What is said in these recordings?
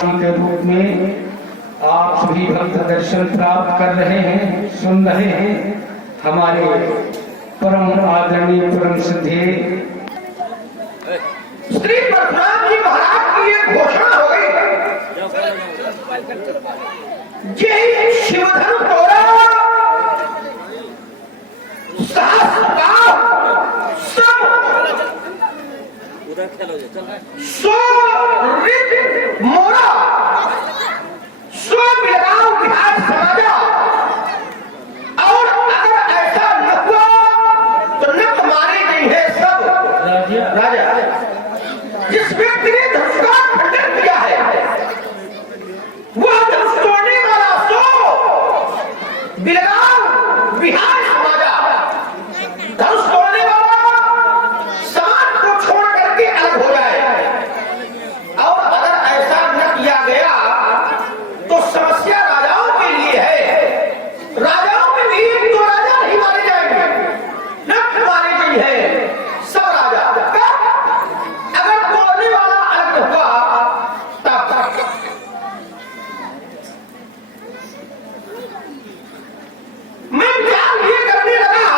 के रूप में आप सभी भक्त दर्शन प्राप्त कर रहे हैं, सुन रहे हैं। हमारे परम आदरणीय परम सिद्धे श्री परशुराम जी महाराज की एक घोषणा हो गई, जय शिवधन तोड़ा सो रित मोरा सो बिलगाओ बिहार समाजा, और अगर ऐसा न हुआ तो न तुम्हारे नहीं है सब राजा। जिस व्यक्ति ने धनुष का खंडन किया है वह धनुष तोड़ने वाला सो बिलगाओ बिहार समाजा, धनुष तोड़ने वाला समाज को छोड़ करके अलग हो जाए। और अगर ऐसा न किया गया तो समस्या राजाओं के लिए है। राजाओं में भी तो राजा नहीं मारे जाएंगे, न मारे गई है सब राजा। अगर तोड़ने वाला अलग हुआ तब मैं ख्याल ये करने लगा,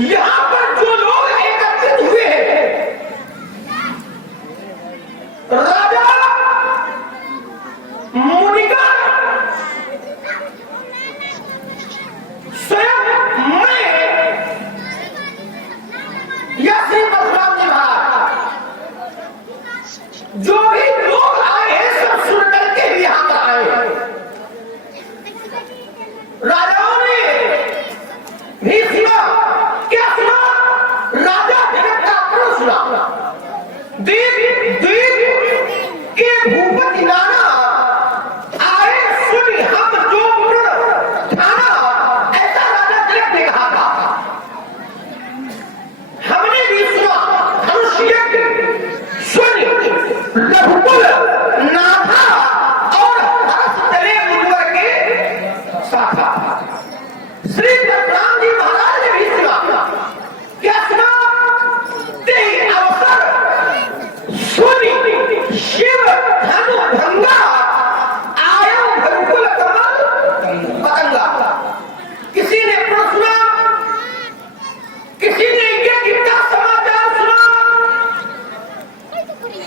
यहां पर जो लोग एकत्रित हुए हैं, राजा मुनिगण स्वयं मैं या श्री परशुराम जी महाराज, जो भी लोग आए हैं सब सुन करके भी यहां पर आए हैं। राजाओं ने भी सुना, क्या सुना? राजा जनक का आक्रोश सुना। द्वीप द्वीप के भूपति नाना आए सुन हम जो प्रण ठाना, ऐसा राजा जनक ने कहा था। हमने भी सुना धनुष यज्ञ सुन रघुकुल नाथा, और हर्ष चले मुनिवर के साथा। श्री परशुराम जी महाराज ने भी सुना, क्या सुना? तेहि अवसर सुनि शिव धनु भंगा, आयो रघुकुल कमल पतंगा। किसी ने प्रण सुना, किसी ने यज्ञ का समाचार सुना,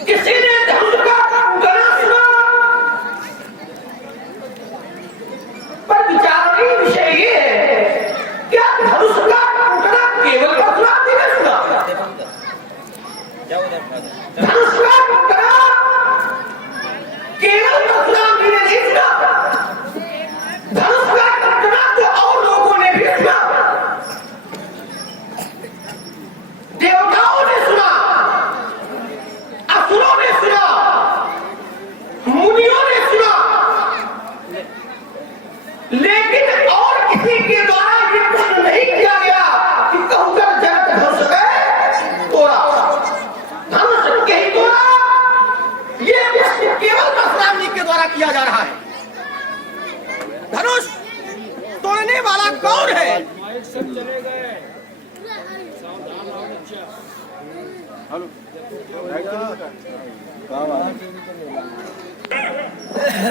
किसी ने धनुष का गाना सुना, पर विचारणीय विषय ये है, क्या धनुष का टूटना केवल परशुराम जी ने सुना? धनुष का टूटना केवल परशुराम जी ने नहीं सुना, धनुष का टूटना तो और लोगों ने भी सुना। देवताओं ने सुना, असुरों ने सुना, मुनियों ने सुना, लेकिन और किसी के द्वारा ये प्रश्न नहीं किया गया कि कहकर जनक धनुष है तोड़ा, धनुष के ही तोड़ा। ये प्रश्न केवल परशुराम जी के द्वारा किया जा रहा है। धनुष तोड़ने वाला कौन है?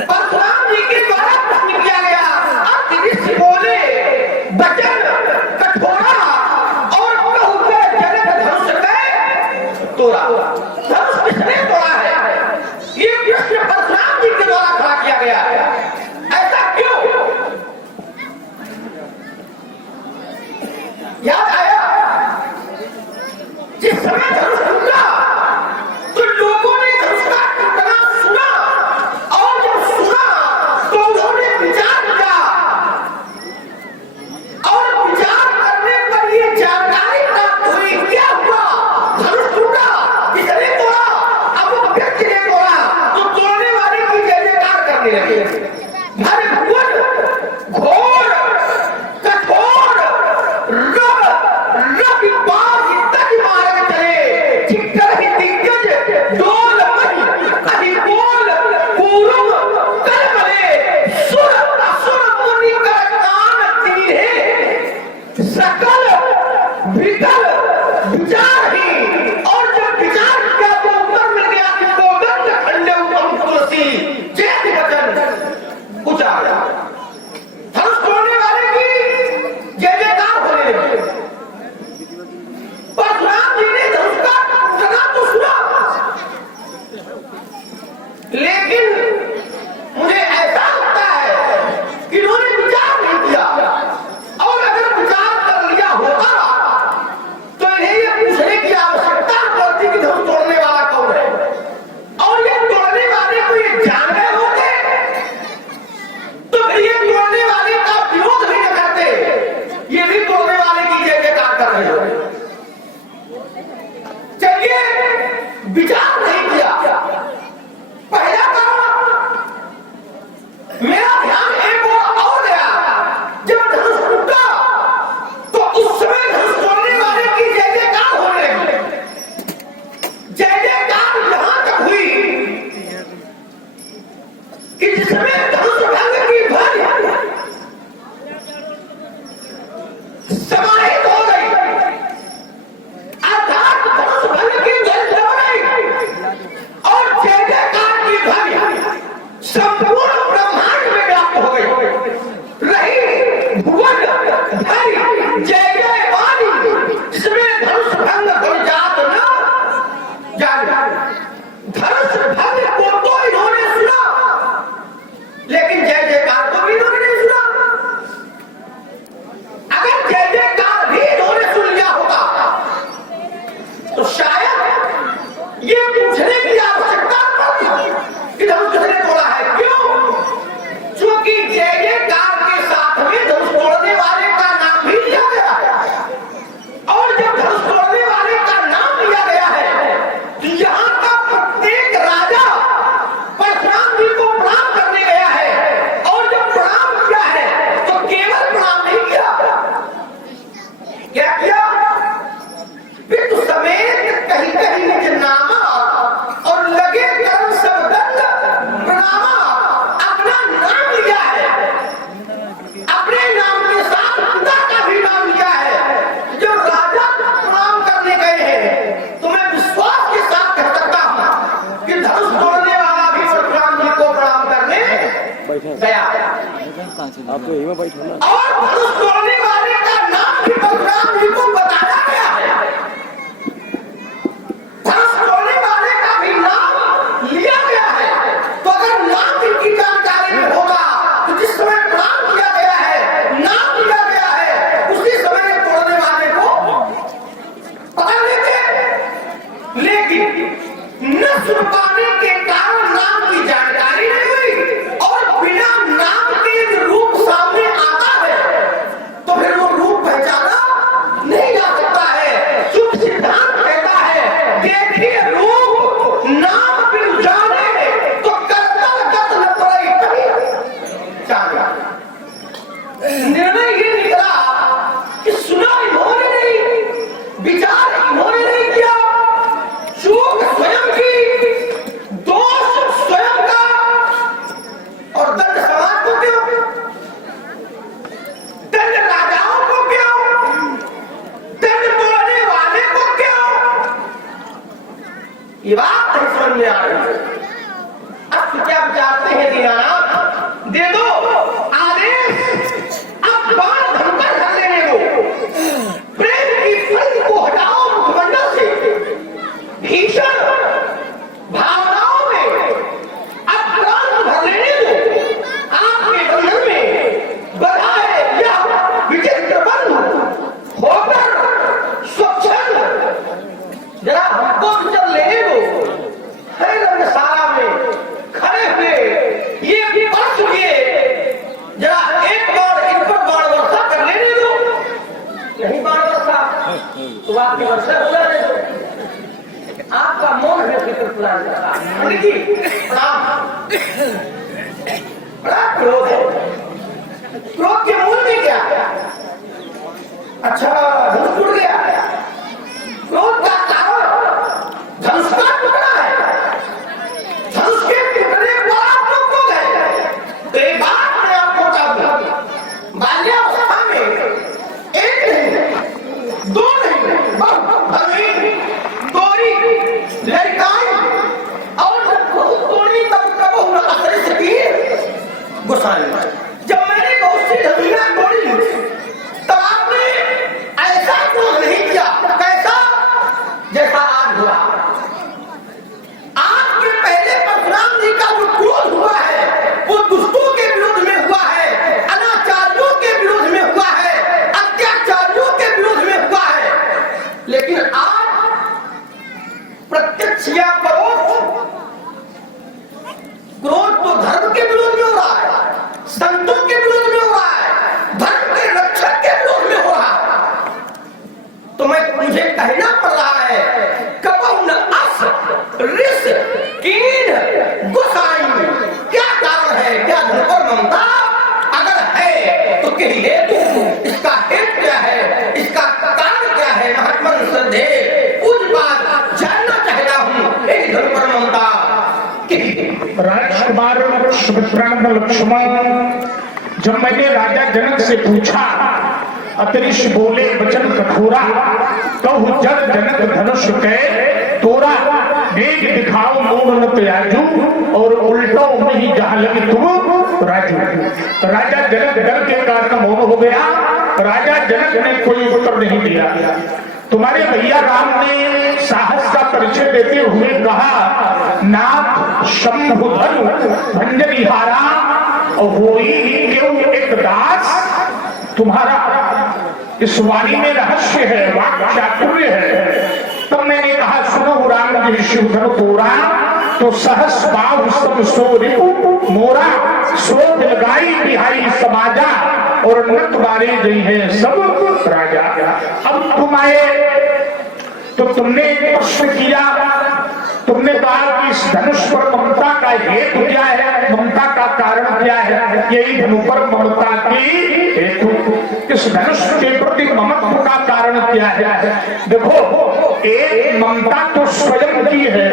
परशुराम जी के द्वारा प्रश्न किया गया। अतिरिक्त बोले वचन कठोरा, और कहकर जनक धनुष है तोड़ा। धनुष किसने तोड़ा है? ये प्रश्न परशुराम जी के द्वारा खड़ा किया गया है। ऐसा क्यों? याद आया जिस समय धनुष टूटा तो लोगों ने धनुष का टूटना सुना, और जब सुना तो आप तो यहीं में बैठो ना। और धनुष तोड़ने वाले का नाम भी परशुराम जी को बताया गया है। धनुष तोड़ने वाले का भी नाम लिया गया है। तो अगर नाम इनकी जानकारी में होगा तो जिस समय प्रणाम किया गया है, नाम लिया गया है, उसी समय तोड़ने वाले को पकड़ लेते। लेकिन न सुन पाने के कारण नाम की जानकारी नहीं हुई और बिना नाम के रूप सामने आता है तो फिर वो रूप पहचाना नहीं जा सकता है। शुभ सिद्धांत कहता है देखिए रूप नाम बिन जाने तो कर्तव्य गत न पड़े कभी जाना। निर्णय ये निकला कि सुना इन्होंने नहीं, विचार इन्होंने नहीं किया, चूक स्वयं की, दोष स्वयं का और दंड समाज को क्यों, दंड राजाओं को क्यों, दंड तोड़ने वाले को क्यों। ये बात नहीं समझ में आ रही है। अब क्या विचारते हैं दीनानाथ, दे दो आदेश, अब बाण धमकर कर लेने दो, प्रेम की फल को हटाओ मुखमंडल से, भीषण भावनाओं में अब प्राण भर लेने दो। आपके बंधन में बधाए यह विचित्र बंध होकर स्वच्छंद जरा हमको विचर लेने दो। है रंगशाला में खड़े हुए ये भी पढ़ चुके, जरा एक बार इन पर बाण वर्षा कर लेने दो। नहीं बाण वर्षा तो आपकी वर्षा हो जाने दो। आपका मौन है फिक्र पुराना पंडित जी प्रणाम। बड़ा क्रोध है, क्रोध के मूल में क्या है? अच्छा धनुष टूट गया, क्रोध का कारण धनुष का टुकड़ा है। धनुष के टुकड़े को आप लोग को गए तो एक बात मैं आपको बता दूं, बाल्यावस्था में एक नहीं दो नहीं भगवीन तोरी लड़काई और जब बहुत तोड़ी तब कब हुआ असर सकी गुस्साई। जब मैंने बहुत सी धनिया तोड़ी तब आपने ऐसा क्रोध नहीं किया, कैसा जैसा आज हुआ। आज के पहले परशुराम जी का जो क्रोध हुआ है वो दुष्टों के विरोध में हुआ है, अनाचारियों के विरोध में हुआ है, अत्याचारियों के विरोध में हुआ है। लेकिन आज प्रत्यक्ष या परोक्ष क्रोध तो धर्म के विरोध में हो रहा है, संतों के विरोध में हो रहा है, धर्म के रक्षक के विरोध में हो रहा है। तो मुझे कहना पड़ रहा है कबहुन अस ऋष कीन गुसाई, क्या कारण है, क्या धन पर ममता अगर है तो कहिए इसका हेतु क्या है, इसका कारण क्या है। महात्मन श्रद्धे कुछ बात जानना चाहता हूँ, एक धन पर ममता राजकुमार सुमित्रानंद लक्ष्मण, जब मैंने राजा जनक से पूछा अतरिश बोले वचन कठोरा, कहु जग जनक धनुष के तोरा, देख दिखाओ मूड न त्याजू और उल्टो नहीं जहां लगे तुम राजू। राजा जनक डर के कारण मौन हो गया। राजा जनक ने कोई उत्तर नहीं दिया। तुम्हारे भैया राम ने साहस का परिचय देते हुए कहा, नाथ शंभुधन भंजनिहारा होई केवल एक दास। तुम्हारा इस वाणी में रहस्य है, वाक चातुर्य है। तब मैंने कहा, सुनो राम जी शिवधन तोरा, तो सहस बाहु सब सो रिपु मोरा, सो दिलगाई बिहारी समाजा और नत बारे गई है सब राजा। अब तुम आए तो तुमने प्रश्न किया, तुमने कहा कि इस धनुष पर ममता का हेतु क्या है, ममता का कारण क्या है। यही धनु पर ममता की हेतु, इस धनुष के प्रति ममत्व का कारण क्या है। देखो, एक ममता तो स्वयं की है।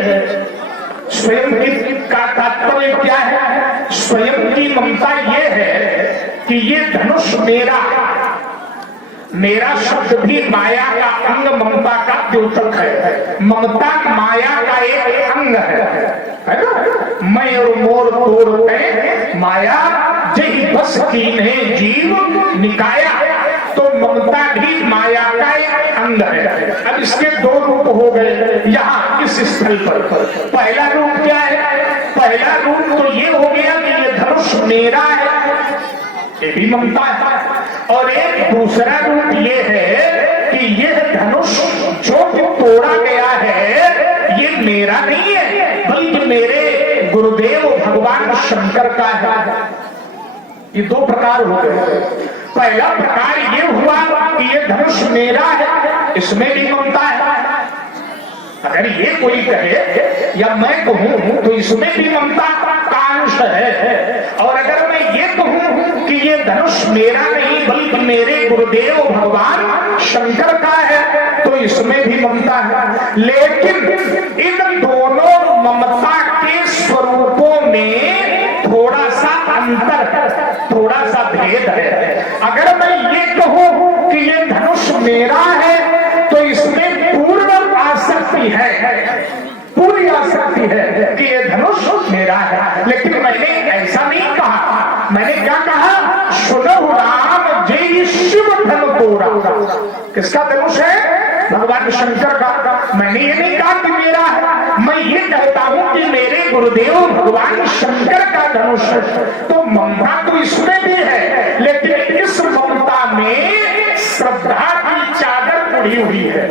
स्वयं की का तात्पर्य क्या है? स्वयं की ममता ये है कि ये धनुष मेरा, मेरा शब्द भी माया का अंग ममता का द्योतक है। ममता माया का एक अंग है ना। मैं और मोर तोड़ते माया जही बस कीन्हे जीव निकाया। तो ममता भी माया का एक अंग है। अब इसके दो रूप हो गए यहाँ इस स्थल पर। पहला रूप क्या है? पहला रूप तो ये हो गया कि ये धनुष मेरा है, ये भी ममता है। और एक दूसरा रूप ये है कि यह धनुष जो कि तोड़ा गया है ये मेरा नहीं है, बल्कि मेरे गुरुदेव भगवान शंकर का है। ये दो प्रकार हो गए। पहला प्रकार ये हुआ कि ये धनुष मेरा है, इसमें भी ममता है। अगर ये कोई कहे या मैं कहूं तो इसमें भी ममता का अंश है। और अगर मैं ये कहूं कि ये धनुष मेरा नहीं बल्कि मेरे गुरुदेव भगवान शंकर का है तो इसमें भी ममता है। लेकिन इन दोनों ममता के स्वरूपों में थोड़ा सा अंतर, थोड़ा सा भेद है। अगर मैं ये कहूं कि ये धनुष मेरा है तो इसमें पूर्ण आसक्ति है, पूरी आसक्ति है कि ये धनुष मेरा है। लेकिन मैंने ऐसा नहीं कहा। मैंने क्या कहा? सुनो राम जय शिव धनु तोड़ा। किसका धनुष है? भगवान शंकर का। मैंने ये नहीं कहा कि मेरा है, मैं ये कहता हूं कि मेरे गुरुदेव भगवान शंकर का धनुष है। तो ममता तो इसमें भी है, लेकिन इस ममता में श्रद्धा की चादर उड़ी हुई है,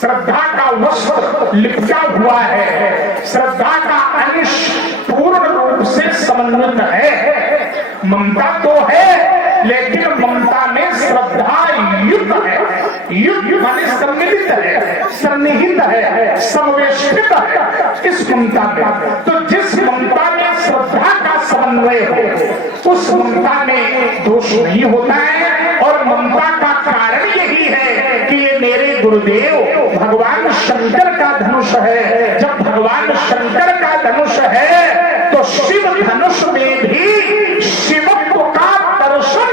श्रद्धा का वस्त्र लिपटा हुआ है, श्रद्धा का अंश पूर्ण रूप से समन्वित है। ममता तो है लेकिन ममता में श्रद्धा युक्त है। युक्त माने सम्मिलित है, सन्निहित है, समवेशित है इस ममता में। तो जिस ममता में श्रद्धा का समन्वय हो उस ममता में दोष नहीं होता है। और ममता का कारण यही है कि ये मेरे गुरुदेव भगवान शंकर का धनुष है। जब भगवान शंकर का धनुष है तो शिव धनुष में भी शिवत्व का दर्शन,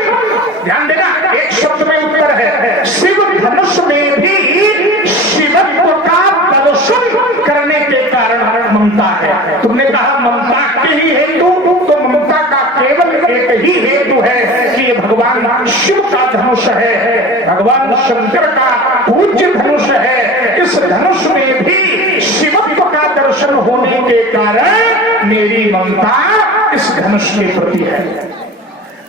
ध्यान देना एक शब्द में उत्तर है, शिव धनुष में भी शिवत्व का दर्शन करने के कारण ममता है। तुमने कहा ममता के ही हेतु, तो ममता का केवल एक ही हेतु है कि ये भगवान शिव का धनुष है, भगवान शंकर का पूज्य धनुष है। इस धनुष में भी शिवत्व का दर्शन होने के कारण मेरी ममता इस धनुष के प्रति है।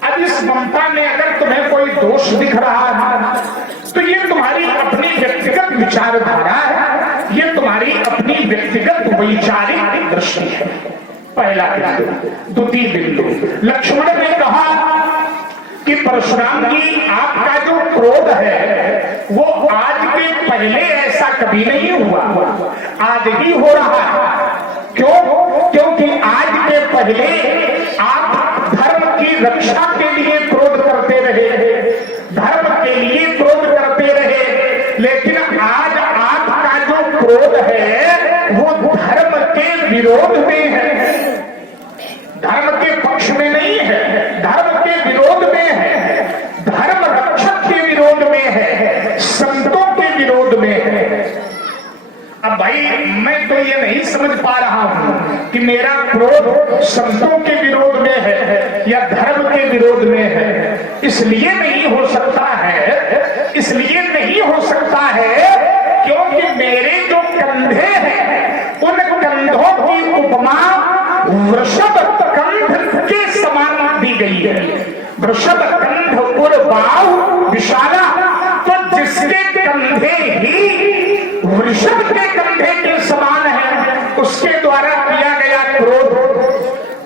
अब इस ममता में अगर तुम्हें कोई दोष दिख रहा है तो ये तुम्हारी अपनी व्यक्तिगत विचारधारा है, ये तुम्हारी अपनी व्यक्तिगत वैचारिक दृष्टि है। पहला बिंदु। द्वितीय बिंदु, लक्ष्मण ने कहा कि परशुराम जी आपका जो क्रोध है वो आज के पहले ऐसा कभी नहीं हुआ, आज ही हो रहा है। क्यों? क्योंकि आज के पहले आप धर्म की रक्षा के लिए क्रोध करते रहे, धर्म के लिए क्रोध करते रहे। लेकिन आज आपका जो क्रोध है वो धर्म के विरोध में है, धर्म के पक्ष में नहीं है, धर्म के विरोध में है, धर्म रक्षक के विरोध में है, संतों के विरोध में है। अब भाई मैं तो ये नहीं समझ पा रहा हूं कि मेरा क्रोध संतों के विरोध में है या धर्म के विरोध में है। इसलिए नहीं हो सकता है, इसलिए नहीं हो सकता है क्योंकि मेरे जो कंधे हैं उन कंधों की उपमा वृषभ कंध के समान दी गई है। वृषभ कंध और बाहु विशाला, तो जिसके कंधे ही वृषभ के कंधे के समान है उसके द्वारा किया गया क्रोध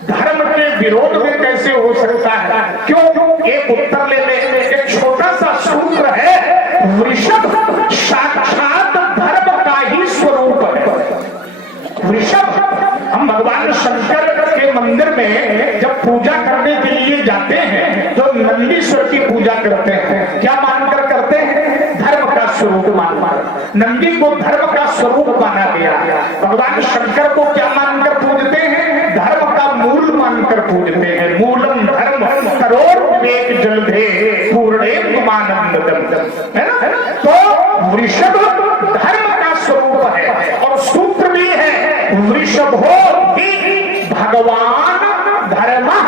धर्म के विरोध में कैसे हो सकता है? क्यों? एक उत्तर ले ले। एक छोटा सा सूत्र है, वृषभ साक्षात धर्म का ही स्वरूप है। वृषभ, हम भगवान शंकर के मंदिर में जब पूजा करने के लिए जाते हैं तो नंदीश्वर की पूजा करते हैं। क्या मानकर करते हैं? धर्म का स्वरूप मानकर। नंदी को धर्म का स्वरूप माना गया। भगवान शंकर को क्या मानकर पूजते हैं? धर्म का मूल मानकर पूजते हैं। मूलम धर्म करोड़ विवेक जलधे पूर्णेन्दुमानंदम, है ना? तो वृषभ धर्म का स्वरूप है। और सूत्र भी है, वृषभो ही भगवान धर्मः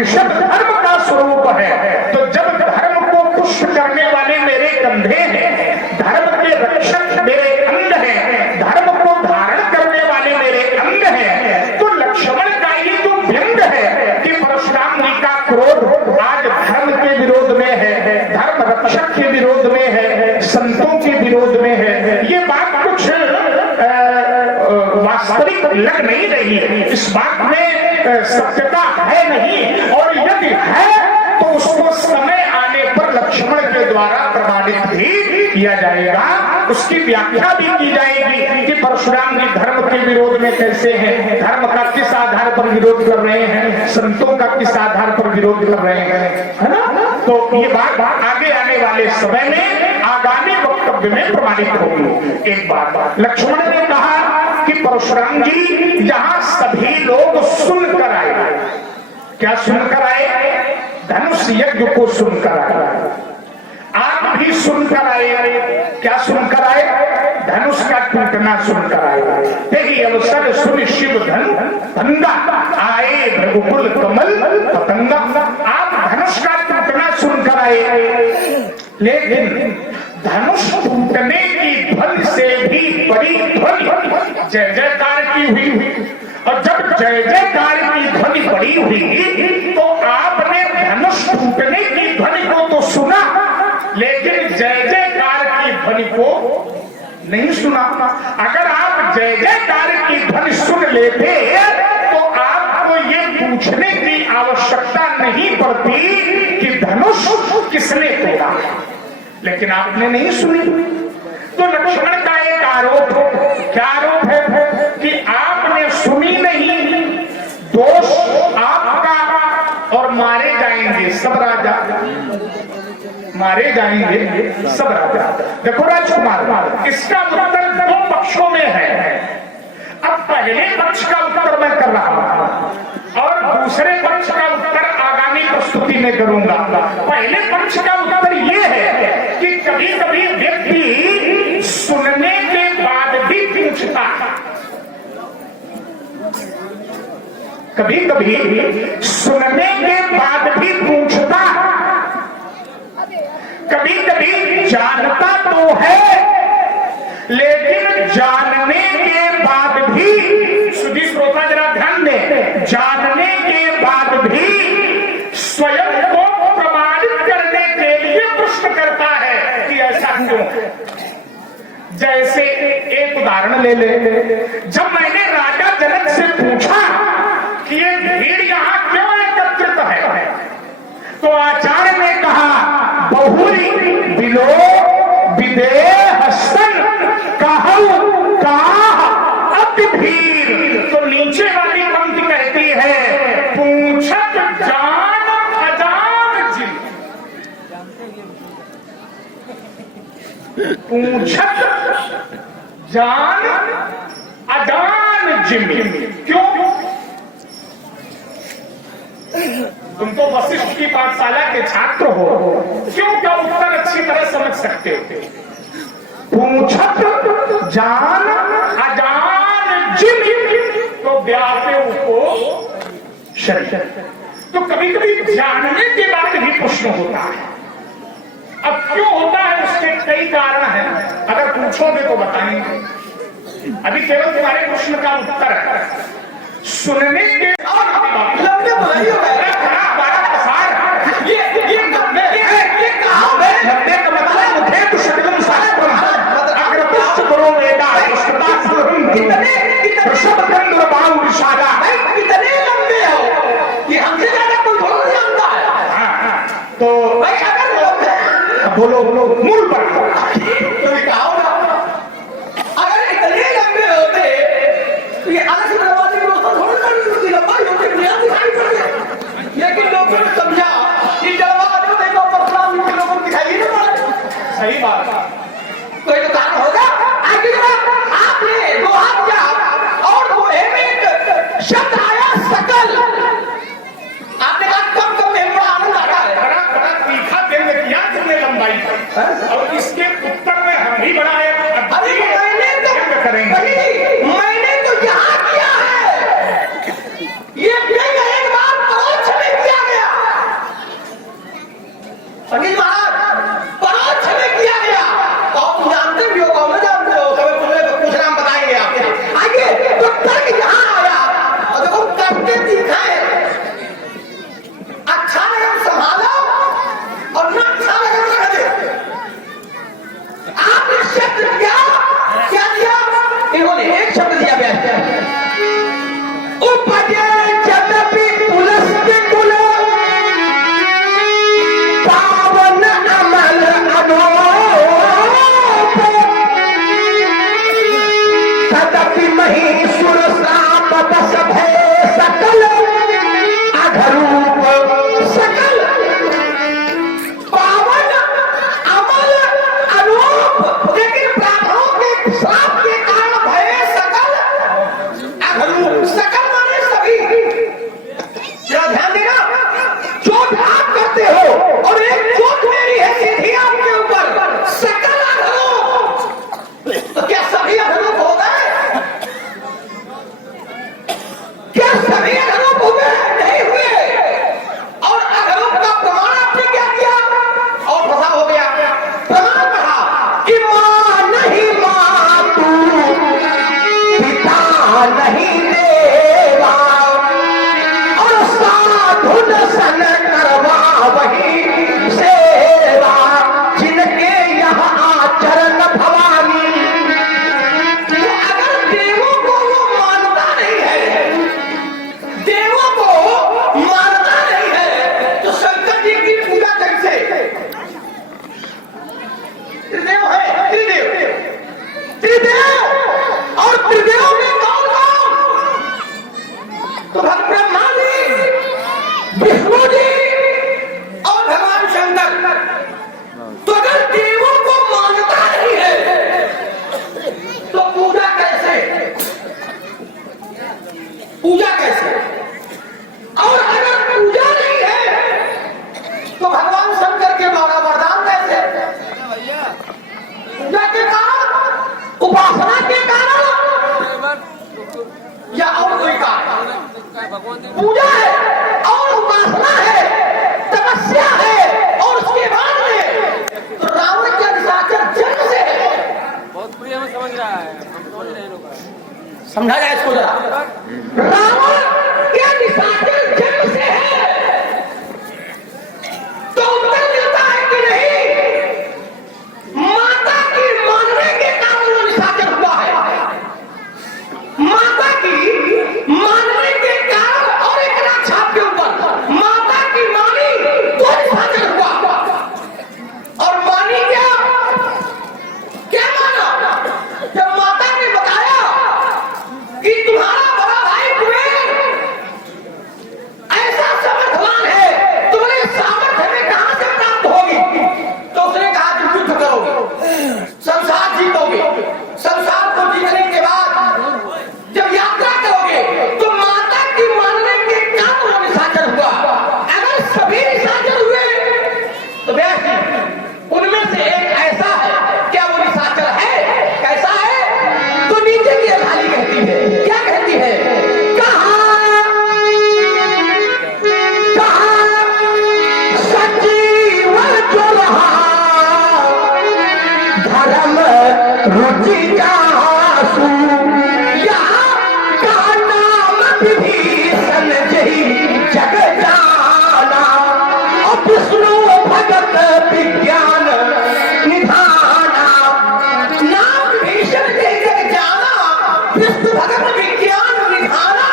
परिषद धर्म का स्वरूप है। तो जब धर्म को पुष्ट करने वाले मेरे कंधे हैं, धर्म के रक्षक मेरे अंग हैं, धर्म को धारण करने वाले मेरे अंग हैं, तो लक्ष्मण का ये जो व्यंग है कि परशुराम जी का क्रोध आज धर्म के विरोध में है, धर्म रक्षक के विरोध में है, संतों के विरोध में है, ये बात कुछ वास्तविक लग नहीं रही है। इस बात में सत्यता है नहीं, और यदि है तो उसको समय आने पर लक्ष्मण के द्वारा प्रमाणित भी किया जाएगा, उसकी व्याख्या भी की जाएगी कि परशुराम जी धर्म के विरोध में कैसे हैं, धर्म का किस आधार पर विरोध कर रहे हैं, संतों का किस आधार पर विरोध कर रहे हैं, है ना। तो ये बात आगे आने वाले समय में आगामी वक्तव्य में प्रमाणित होगी। एक बात लक्ष्मण ने कहा कि परशुराम जी जहां सभी लोग सुनकर आए, क्या सुनकर आए? धनुष यज्ञ को सुनकर आए। आप भी सुनकर आए, क्या सुनकर आए? धनुष का टूटना सुनकर आए। यही अवसर सुन शिव धंधा आए रघुकुल कमल पतंगा। आप धनुष का टूटना सुनकर आए, लेकिन धनुष टूटने की ध्वनि से भी बड़ी ध्वनि जय जयकार की हुई, और जब जय जयकार की ध्वनि बड़ी हुई तो आपने धनुष टूटने की ध्वनि को तो सुना, लेकिन जय जयकार की ध्वनि को नहीं सुना। अगर आप जय जयकार की ध्वनि सुन लेते तो आपको ये पूछने की आवश्यकता नहीं पड़ती कि धनुष किसने तोड़ा, लेकिन आपने नहीं सुनी। तो लक्ष्मण का एक आरोप है, क्या आरोप है? कि आपने सुनी नहीं, दोष आपका, और मारे जाएंगे सब राजा, मारे जाएंगे सब राजा। देखो राजकुमार, इसका उत्तर दो पक्षों में है। अब पहले पक्ष का उत्तर मैं कर रहा हूं और दूसरे पक्ष का उत्तर आगामी प्रस्तुति में करूंगा। पहले पक्ष का उत्तर यह है कि कभी कभी व्यक्ति सुनने के बाद भी पूछता है, कभी कभी सुनने के बाद भी पूछता, कभी कभी जानता तो है लेकिन जानने के बाद भी, सुधी श्रोता जरा ध्यान दें, जानने के बाद भी स्वयं को प्रमाणित करने के लिए प्रश्न करता है कि ऐसा क्यों। जैसे एक उदाहरण ले ले, जब मैंने राजा जनक से पूछा कि ये भीड़ यहाँ क्यों एकत्रित है, तो आचार्य ने कहा बहुरी बिलो विदेहस्तन कहूं काह अति भीड़। तो नीचे वाली पंक्ति कहती है पूछत जान अजान जिन, पूछत जान अजान जिन। क्यों? तुम तो वशिष्ठ की पाठशाला के छात्र हो, क्यों का उत्तर अच्छी तरह समझ सकते हो। पूछत जान अजान जिन, तो व्यापे को शरीर। तो कभी कभी जानने के बाद भी प्रश्न होता है। अब क्यों होता है उसके कई कारण हैं, अगर पूछोगे तो बताएंगे। अभी केवल तुम्हारे प्रश्न का उत्तर है सुनने के लंबे भलाई हो गए। कितने लंबे हो कि हमसे ज्यादा कोई बोल नहीं जानता है। तो भाई अगर बोलो बोलो मूल पर तो कहा ना, अगर इतने लंबे होते तो ये अलग दरवाजे की व्यवस्था थोड़ी लंबाई होती, लेकिन लोगों ने समझा कि दरवाजे देखो परशुराम के लोगों को दिखाई नहीं पड़ा। सही बात, कोई तो कारण होगा। आगे आपने दो हाथ किया और गोहे में एक शब्द आया सकल, आपने कहा कम कम में बड़ा आनंद आता है, बड़ा बड़ा तीखा व्यंग किया तुमने लंबाई, और इसके उत्तर में हम भी बनाए। अरे मैंने तो करेंगे, मैंने तो यहाँ किया है, ये व्यंग एक बार परोक्ष में किया गया पंडित महाराज परोक्ष में किया गया। तो आप जानते भी हो, कौन न जानते हो, सब पूछना हम बताएंगे आपके आगे। तो तर्क यहाँ आया और देखो करके दिखाए, अच्छा लगे संभालो और न अच्छा लगे तो रख दे। आपने शब्द क्या दिया? इन्होंने एक शब्द दिया व्याख्या, उपजे जदपि पुलस्त्य कुल पावन अमल अनोप, तदपि महीसुर श्राप बस भय सकल अघरूप सकल, पावन अमल अनूप, लेकिन ब्राह्मणों के श्राप के कारण भय सकल अघरूप, सकल माने सभी। जरा ध्यान देना, चोट आप करते हो और एक चोट मेरी है सीधी आपके ऊपर, सकल अघरूप। तो क्या सभी अघरूप हो गए? क्या सभी अघरूप हो गए? नहीं हुए। और अघरूप का प्रमाण आपने क्या किया? और फंसा हो गया। प्रमाण कहा कि मां नहीं मातू, पिता नहीं देवा, और साधु सन करवा वही सेवा, जिनके यहाँ आचरण भवानी। तो अगर देवों को वो मानता नहीं है, देवों को मानता नहीं है, तो शंकर जी की पूजा कैसे? त्रिदेव है, त्रिदेव और त्रिदेव में कौन कौन? तो भगवान ब्रह्मा जी, विष्णु जी और भगवान शंकर। तो अगर देवों को मानता नहीं है तो पूजा कैसे? पूजा कैसे? और अगर पूजा नहीं है तो भगवान शंकर के द्वारा वरदान कैसे? पूजा के कारण, उपासना के कारण, या और कोई कारण? पूजा है और उपासना है, तपस्या है, और उसके बाद में तो रावण के निशाचर जन्म से है। बहुत प्रिय में समझ रहा है, हम समझ रहे हैं लोग। समझा जाए इसको जरा। रावण के निशाचर जन्म से है, तो उत्तर मिलता है कि नहीं? माता की मानने के कारण वो निशाचर हुआ है। माता की मानने के कारण, और एक छाप के ऊपर माता की मानी तो निशाचर हुआ। और मानी क्या माना? जब माता ने बताया कि तुम्हारा बड़ा भाई कुबेर ऐसा समर्थवान है, तुम्हारे सामर्थ्य में कहां से प्राप्त होगी? तो उसने कहा कि युद्ध करोगे, संसार जीतोगे, संसार को जीतने के बाद जब यात्रा करोगे तो माता की मानने के कारण वो निशाचर हुआ। अगर सभी निशाचर हुए तो व्यास जी उनमें से एक ऐसा है, क्या वो निशाचर है? कैसा है? तो नीचे की अधाली कहती है, क्या कहती है? कहा सजीव चुल्हा धर्म रुचि जासू, का नाम विभीषण जही जग जाना, और विष्णु भगत विज्ञान निधाना। नाम विभीषण जही जग जाना, विष्णु भगत विज्ञान निधाना।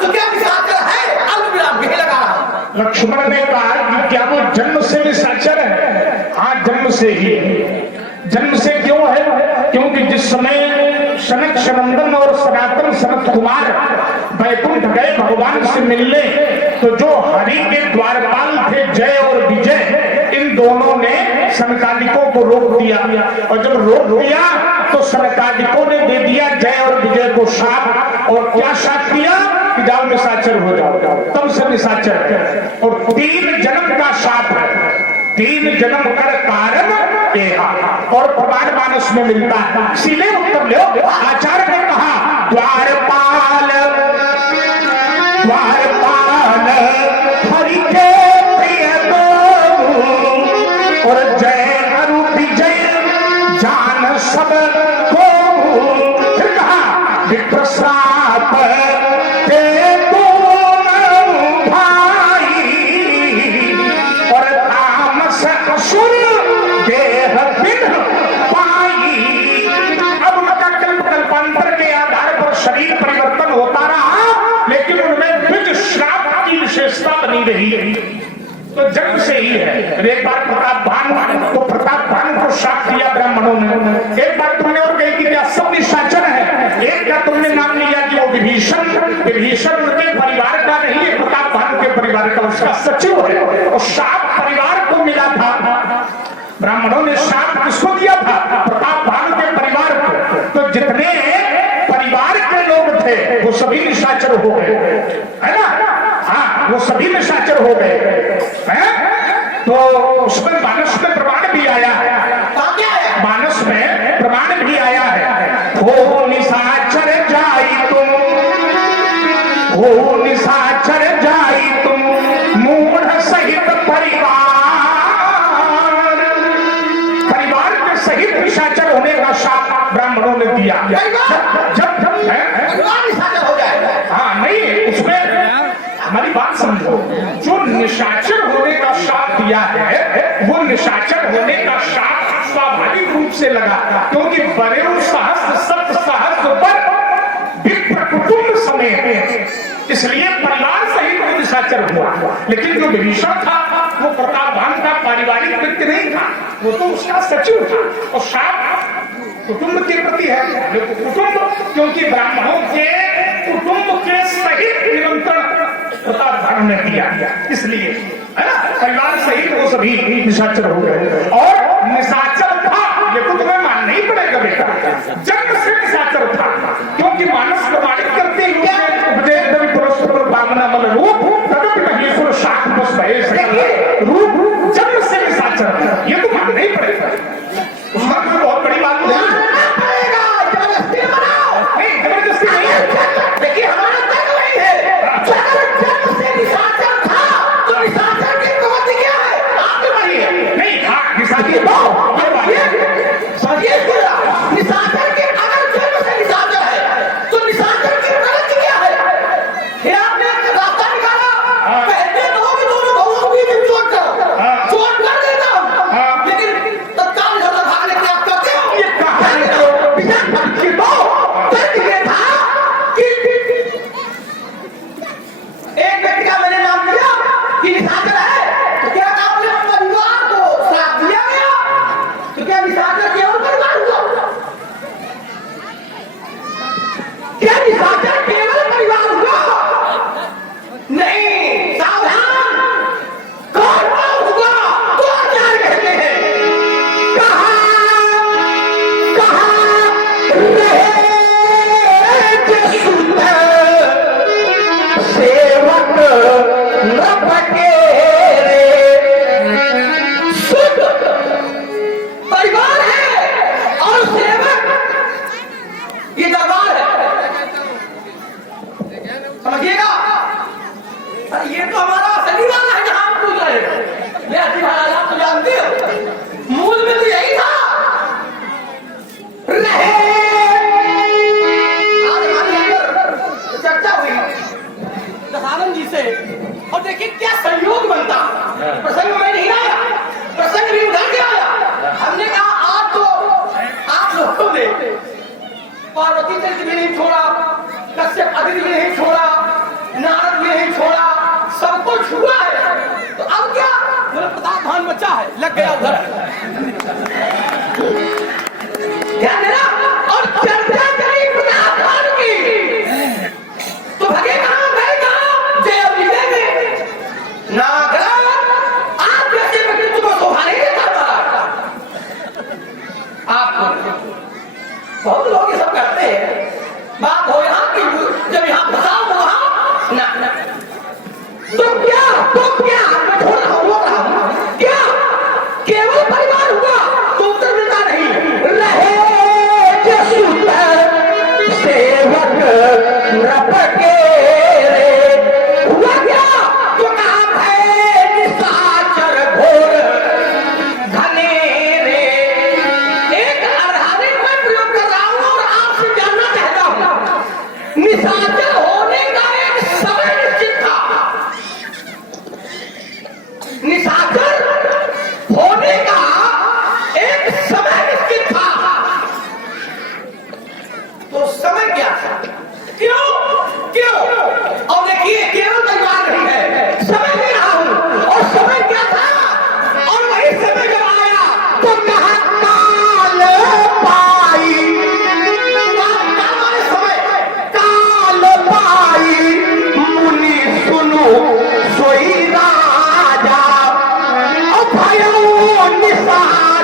तो क्या निशाचर है? अल्पविराम यही लगा रहा। लक्ष्मण ने कहा कि क्या वो जन्म से निशाचर है? हाँ, जन्म से ही। जन्म से क्यों है? क्योंकि जिस समय सनक सनंदन और सनातन सनत कुमार बैकुंठ गए भगवान से मिलने, तो जो हरि के द्वारपाल थे जय और विजय, इन दोनों ने सनकादिकों को रोक दिया। और जब रोक दिया तो सनकादिकों ने दे दिया जय और विजय को शाप। और क्या शाप दिया? कि जाओ निशाचर हो जाओ। तब से निशाचर है। और 3 जन्म का शाप है, 3 जन्म कर कारण एहा। और भगवान मानस में मिलता है। सीधे उत्तर लो। आचार्य ने कहा द्वारपाल द्वारपाल हरि के प्रिय दो को फिर कहा विप्रश्राप ते दोनों भाई और तामस असुर देह बिन पाई। अब उनका कल्पांतर के आधार पर शरीर परिवर्तन होता रहा, लेकिन उनमें बीज श्राप की विशेषता बनी रही। तो जन्म से ही है। एक बार प्रताप भानु को श्राप दिया ब्राह्मणों ने। एक बार तुमने और कही कि सब निशाचर है। एक का तुमने नाम लिया कि वो विभीषण उनके परिवार का नहीं है, प्रताप भानु के परिवार का, उसका सचिव है। और श्राप परिवार को मिला था। ब्राह्मणों ने श्राप किसको दिया था? प्रताप भानु के परिवार को। तो जितने परिवार के लोग थे वो सभी निशाचर हो गए, है ना? हाँ, वो सभी निशाचर हो गए हैं। तो उसमें मानस में प्रमाण भी आया है। मानस में प्रमाण भी आया है। हो निशाचर जाई तुम, हो निशाचर जाई तुम मूढ़ सहित परिवार के सहित निशाचर होने का शाप ब्राह्मणों ने दिया। जब निशाचर हो जाए। हाँ, नहीं, उसमें हमारी बात समझो। जो निशाचर होने का शाप दिया है, वो निशाचर होने का शाप स्वाभाविक रूप से लगा, क्योंकि बड़े सहस्त्र सप्त सहस्त्र पर विप्र कुटुंब समेत, इसलिए परिवार सहित वो निशाचर हुआ। लेकिन जो विभीषण था वो प्रताप भानु का पारिवारिक व्यक्ति नहीं था, वो तो उसका सचिव था। और शाप कुटुंब के प्रति है। कुटुंब, क्योंकि ब्राह्मणों के कुटुंब के सहित निमंत्रण प्रताप भानु ने दिया, इसलिए, है ना? परिवार सहित वो सभी निशाचर हो गए। और निशाचर था, ये तो तुम्हें मानना ही पड़ेगा बेटा, जन्म से निशाचर था। क्योंकि मानस प्रमाणित करते हुए रूप जन्म से निशाचर, ये तो मानना ही पड़ेगा। उसमें कोई बहुत बड़ी बात नहीं। जबरदस्ती नहीं है। देखिए, हमारा तर्क वही है। जन्म से निशाचर था तो निशाचर की प्रवृत्ति क्या है? आप बताइए। नहीं, हाँ, निशाचर निशाचर के अगर जन्म से निशाचर है तो निशाचर की प्रवृत्ति क्या है? फिर आपने रास्ता निकाला, कहते हो कि दोनों भाइयों को भी चोट कर देता हूं, लेकिन तत्काल निशाचर भागने के आप करते हो। ये कहा एक व्यक्ति का मैंने नाम लिया कि निशाचर है, तो क्या आपने परिवार को श्राप दिया गया? तो क्या निशाचर केवल परिवार हुआ? क्या निशाचर केवल परिवार हुआ? नहीं, सावधान। कौन हुआ? तो आचार्य कहते हैं, कहा सेवक न पटेरे। शुद्ध परिवार है और सेवक ये दरबार है, समझिएगा? ये तो हमारा असली वाला है जहां हम पूछ रहे हैं। मैं असली वाला आप तो जानते हो, मूल में तो यही था। चर्चा हुई दशानंद जी से, और देखिए क्या संयोग बनता। प्रसंग में नहीं आया, प्रसंग भी उधर के आया। हमने कहा आज तो आप लोगों ने पार्वती चरित्र भी नहीं छोड़ा, कश्यप आदित्य भी नहीं छोड़ा, नारद भी नहीं छोड़ा, सबको छुआ है। तो अब क्या? बोले प्रताप भानु बच्चा है, लग गया उधर। ध्यान देना। और चर्चा करी प्रताप भानु की, तो भगे कहां गए? कहां? जय विजय में ना गया। आप जैसे व्यक्तित्व को शोभा नहीं देता। आप बहुत लोग ये सब करते हैं। बात हो यहाँ की, जब यहाँ फंसाओ तो वहां ना। तो क्या मैं थोड़ा रोक रहा हूं, क्या केवल परिवार हुआ तो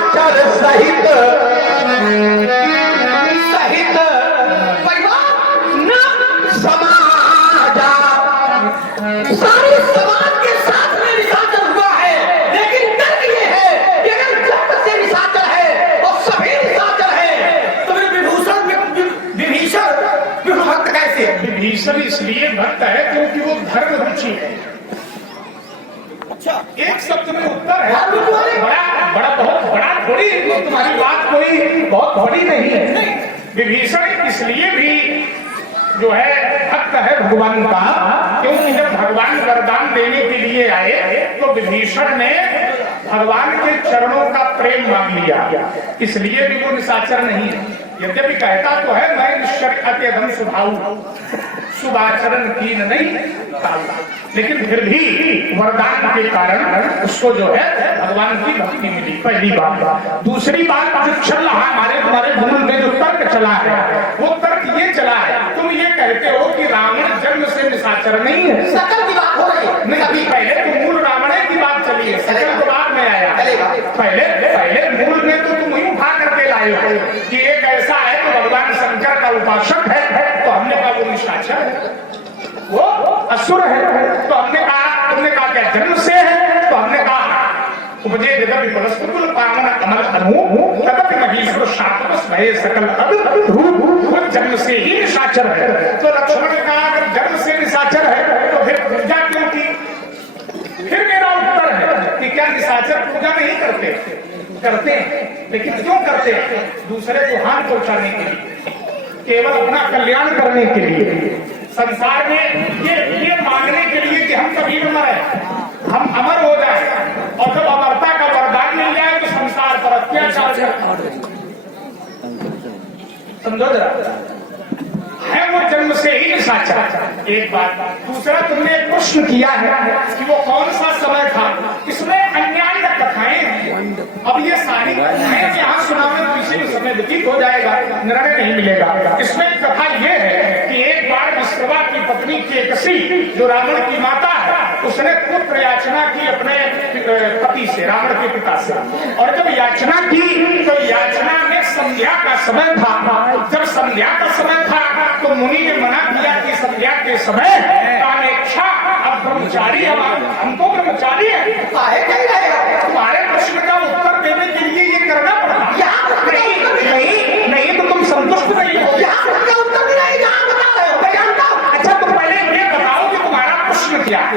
समाचार सहित सहित परिवार न समाजा। सारे समाज के साथ में निशाचर हुआ है, लेकिन तर्क ये है कि अगर जन्म से निशाचर है और सभी निशाचर है तो फिर विभीषण विष्णु भक्त कैसे? विभीषण इसलिए भक्त है क्योंकि वो धर्म रुचि है। अच्छा, एक शब्द में उत्तर है। धर्म वाले बड़ा बड़ा बहुत बड़ा थोड़ी, तुम्हारी बात कोई बहुत बड़ी नहीं है। विभीषण इसलिए भी जो है भक्त है भगवान का, क्योंकि जब भगवान वरदान देने के लिए आए तो विभीषण ने भगवान के चरणों का प्रेम मांग लिया, इसलिए भी वो निशाचर नहीं है। यद्यपि कहता तो है मैं निश्चर अत्यधम स्वभाव शुभाचरण की नहीं ताऊ, लेकिन फिर भी वरदान के कारण उसको जो है भगवान की भक्ति मिली, पहली बात। दूसरी बात जो चल रहा है हमारे तुम्हारे मूल में जो तर्क चला है, वो तर्क ये चला है, तुम ये कहते हो कि रावण जन्म से निशाचर नहीं है। सकल की बात हो रही है। नहीं, अभी पहले तो मूल रावण की बात चली है, सकल तो बाद में आया। पहले मूल में तो तुम ही उठा करके लाए हो कि एक ऐसा है तो भगवान शंकर का उपासक है, तो हमने कहा वो निशाचर है, वो असुर है। तो हमने कहा, तुमने कहा क्या जन्म से है? तो हमने कहा उपजे जगत विपलस्तुल पावन अमर अनु तदपि महेश्वर शापस भय सकल अद रूप जन्म से ही निशाचर है। तो लक्ष्मण ने कहा अगर जन्म से निशाचर है तो फिर पूजा क्यों की? फिर मेरा उत्तर है कि क्या निशाचर पूजा नहीं करते? करते हैं, लेकिन क्यों करते हैं? दूसरे को हानि पहुंचाने के लिए, केवल अपना कल्याण करने के लिए, संसार में ये मांगने के लिए कि हम कभी न मरे, हम अमर हो जाए, और जब अमरता का वरदान मिल जाए तो संसार पर अत्याचार कर। समझो जरा, है वो जन्म से ही निशाचर, एक बात। दूसरा, तुमने एक प्रश्न किया है कि वो कौन सा समय था, इसमें अन्याय कथाएं हैं। अब ये सारी कथाएं यहाँ सुनाने तो इसी में समय व्यतीत हो जाएगा, निर्णय नहीं मिलेगा। इसमें कथा ये है कि एक बार विश्रवा की पत्नी केकसी जो रावण की माता है, उसने पुत्र याचना की अपने पति से, रावण के पिता से, और जब याचना की तो याचना में संध्या का समय था। जब संध्या का समय था तो मुनि ने मना किया कि संध्या के समय कामेक्षा, अब ब्रह्मचारी हमको ब्रह्मचारी है, तुम्हारे प्रश्न का उत्तर देने के लिए ये करना पड़ा। नहीं तो तुम संतुष्ट नहीं हो। अच्छा, तुम पहले ये बताओ कि तुम्हारा प्रश्न क्या है?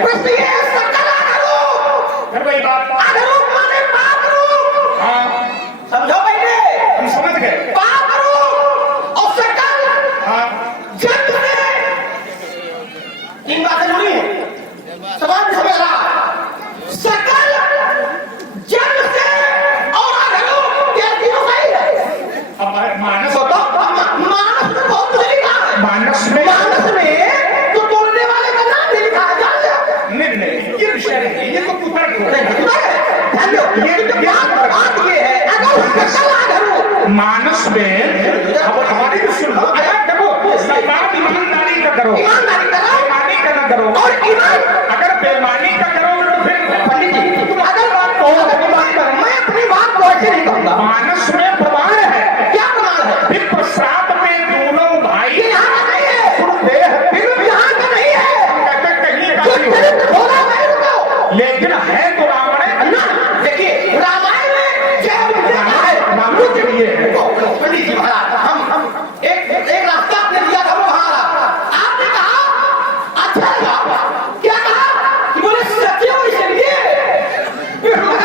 वही बात। हाँ, समझो बेटे, हम समझ गए। तीन बातें जुड़ी है, समाज समझ रहा। सकल, जन्म से और आधुनिक, ये तीनों सही है। अब मानस होता, मानस में बहुत कुछ लिखा है। मानस में तो बोलने वाले का नाम नहीं लिखा है। नहीं, ये विषय नहीं, ये तो कुछ मानस में। अब हमारी भी सुन लो, देखो बात ईमानदारी का करो, बेईमानी का ना करो। और अगर बेईमानी का करोगे तो फिर पंडित जी, तुम अगर बात करो, मैं अपनी बात को ऐसे नहीं कहूँगा। मानस में प्रमाण है। क्या प्रमाण है? फिर प्रसाद में दोनों भाई यहाँ का नहीं है, देह यहाँ का नहीं है, कहीं का थोड़ा मैं रुको, लेकिन है तो रावण है ना। देखिए रामायण में क्या रावण के लिए पंडित जी महाराज, हम एक रास्ता आपने दिया था, वो हमारा आपने कहा अच्छा लगा। क्या कहा कि बोले सत्य वैसे लिए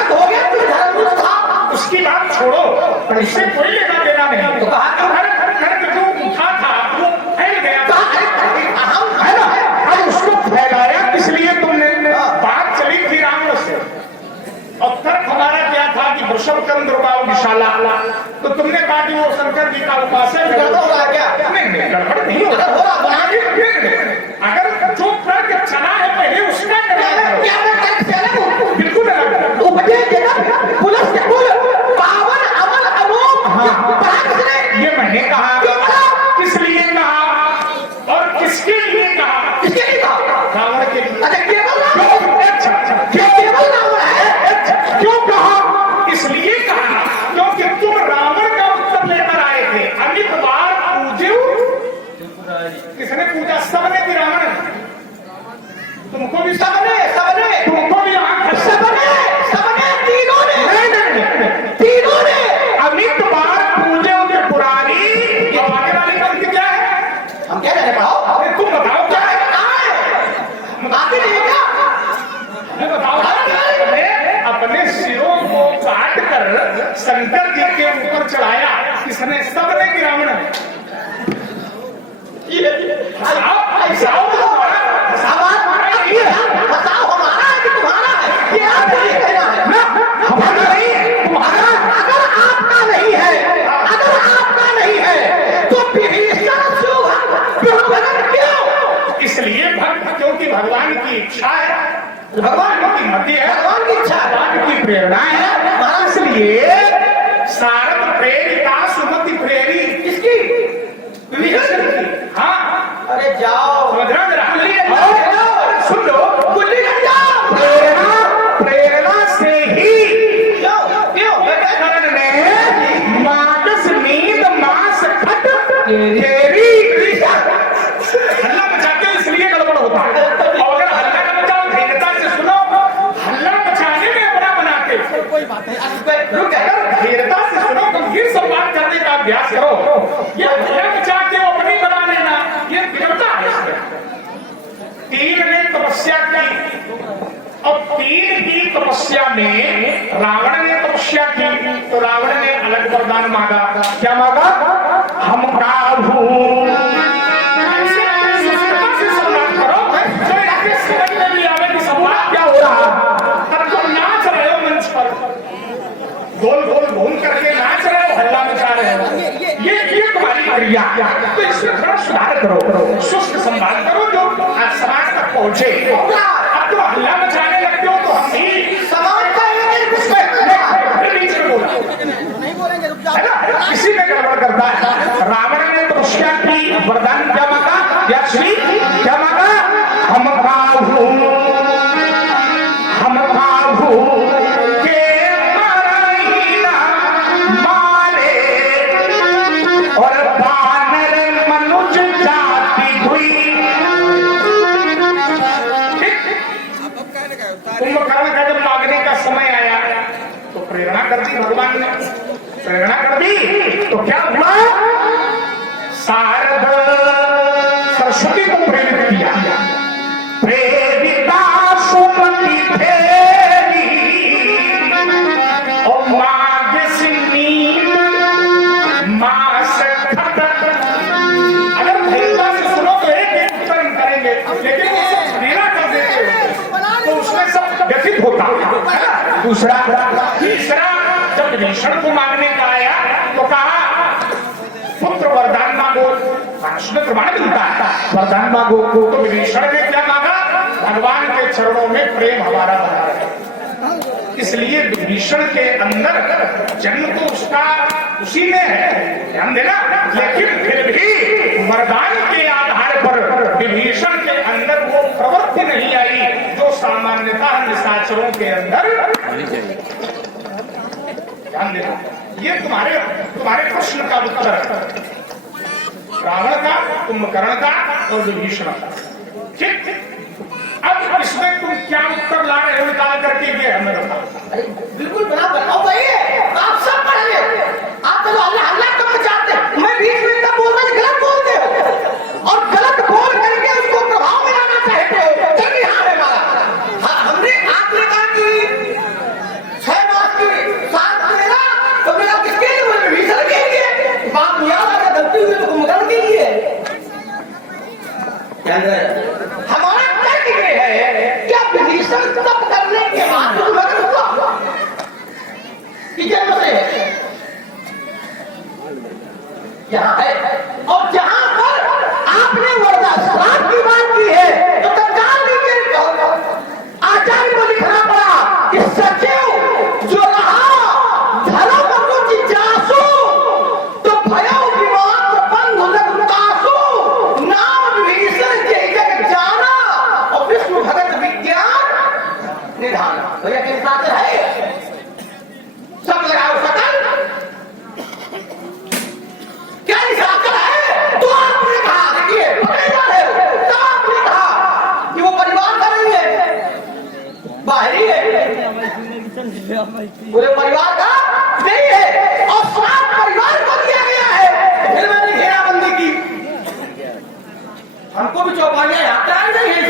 हो गया, तुम धर्म था। उसकी बात छोड़ो, इससे कोई लेना देना नहीं। तो कहा जो उठा था वो फैल गया था, हम है ना। अब उसको फैलाया किस लिए तुमने? बात चली थी रावण से, और तर्क हमारा क्या था कि वृषभ चंद्र बाबू विशाला, तो तुमने कहा कि वो शंकर जी का उपासक है। गड़बड़ हो रहा है क्या? नहीं, गड़बड़ नहीं हो अगर हो रहा बना अगर जो तर्क चला है पहले उसका क्या तर्क चले बिल्कुल अलग। उपजे जगत पुलस कुल पावन अमल अनूप ये मैंने कहा, किस लिए कहा और किसके लिए कहा? किसके लिए कहा? रावण के लिए। अच्छा केवल रावण, अच्छा, केवल रावण है। क्यों कहा? इसलिए कहा सिरों को काट कर शंकर जी के ऊपर चढ़ाया, इसने सबने की रावण बताओ हमारा है कि तुम्हारा है? ये आप नहीं कहना है। हमारा नहीं है, तुम्हारा। अगर आपका नहीं है, अगर आपका नहीं है तो विभीषण क्यों? इसलिए भक्त, क्योंकि भगवान की इच्छा है, भगवान की मति है, भगवान की इच्छा है, भगवान की प्रेरणा है। इसलिए सारद प्रेरिता सुमति प्रेरी किसकी? विभीषण की। हाँ, अरे जाओ, समझ रहे हो? सुन लो, गुल्ली लग जाओ। प्रेरणा से ही क्यों? कर्ण ने मानस नींद मास खट तेरी हल्ला मचाते हो, इसलिए गड़बड़ होता है। और अगर हल्ला न मचाओ, धैर्यता से सुनो, हल्ला मचाने में अपना बनाते, कोई बात नहीं। रुक जा। धैर्यता से सुनो, गंभीर संवाद करने का अभ्यास करो। ये हल्ला मचा के अपनी बना लेना, ये विरता है इसमें। तीन ने तपस्या की, और तीन की तपस्या में रावण ने तपस्या की, तो रावण ने अलग वरदान मांगा। क्या मांगा? हम प्रभु से संवाद करो, जो इसके समझ में भी आवे कि संवाद क्या हो रहा। तब तुम नाच रहे हो मंच पर, गोल गोल घूम करके नाच रहे हो, हल्ला मचा रहे हो, ये तुम्हारी क्रिया। तो इसमें थोड़ा सुधार करो, सुस्त संवाद करो जो समाज तक पहुंचे। अब तो हल्ला मचाने लगते हो तो हम भी समाज का बीच में बोला नहीं बोलेंगे, रुक जाओ। है ना, किसी में गड़बड़ करता है। रावण ने तपस्या की, वरदान क्या मांगा? या श्री क्या मांगा? हम प्रभु के मारैना मारे, और बानर मनुज जाति हुई। कुंभकर्ण का जब मांगने का समय आया तो प्रेरणा कर दी भगवान ने, प्रेरणा कर दी तो क्या हुआ? शारद सरस्वती को प्रेरित किया, प्रेरिता सुमति फेरी, और मागसिनी मास खटक। अगर धैर्यता से सुनो तो एक उत्तर हम करेंगे, लेकिन वो सब धीरा कर देते तो उसमें सब व्यथित होता है। दूसरा, तीसरा, जब विभीषण को मांगने का आया तो कहा पुत्र वरदान मांगो, उसमें प्रमाण मिलता है, वरदान मांगो। तो विभीषण ने क्या मांगा? भगवान के चरणों में प्रेम हमारा बना रहे। इसलिए विभीषण के अंदर जन्म तो उसका उसी में है, ध्यान देना, लेकिन फिर भी वरदान के आधार पर विभीषण के अंदर वो प्रवृत्ति नहीं आई जो सामान्यतः निशाचरों के अंदर। ध्यान देना, ये तुम्हारे प्रश्न का उत्तर है, रावण का, कुंभकर्ण का और विभीषण का। ठीक, अब इसमें तुम क्या उत्तर ला रहे हो निकाल करके, ये हमें बताओ। बिल्कुल बना बताओ भाई, आप सब पढ़ ले, आप तो हल्ला कब मचाते हैं? मैं बीच में तब बोलता हूं, गलत बोलते हो, और गलत बोल करके उसको प्रभाव में लाना चाहते हो। तभी हाँ है हमारा। हमने आपने कहा कि 6 मास की साथ मेरा, तो मेरा किसके लिए? मैं विभीषण के लिए। बात याद आकर गलती हुई तो कुंभकर्ण के लिए। हमारा तर्क ये है, क्या विभीषण तप करने के बाद कुंभकर्ण हुआ कि जन्म से है? यहाँ है, और जहां पर आपने वरदान श्राप की बात की है तो तत्काल नीचे आचार्य को लिखना पड़ा कि सचिव जो रहा धर्म जिज्ञासु, तो भयो विमान बंधु लघुतासु, नाम विभीषण के जग जाना, और विष्णु भगत विज्ञान निधान। तो यह किस बात है? सब लगाओ सकल, क्या निशाचर है? तो आपने कहा, देखिए परिवार है, तब आपने कहा कि वो परिवार का नहीं है, बाहरी है, पूरे परिवार का नहीं है, और श्राप परिवार को दिया गया है। फिर मैंने घेराबंदी की, हमको भी चौपाइयां आता है नहीं है,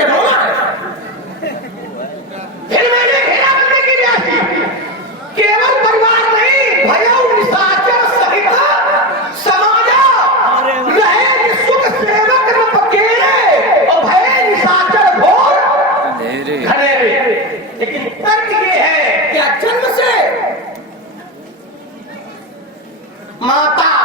फिर मैंने घेराबंदी की, घने लेकिन तर्क ये है क्या जन्म से माता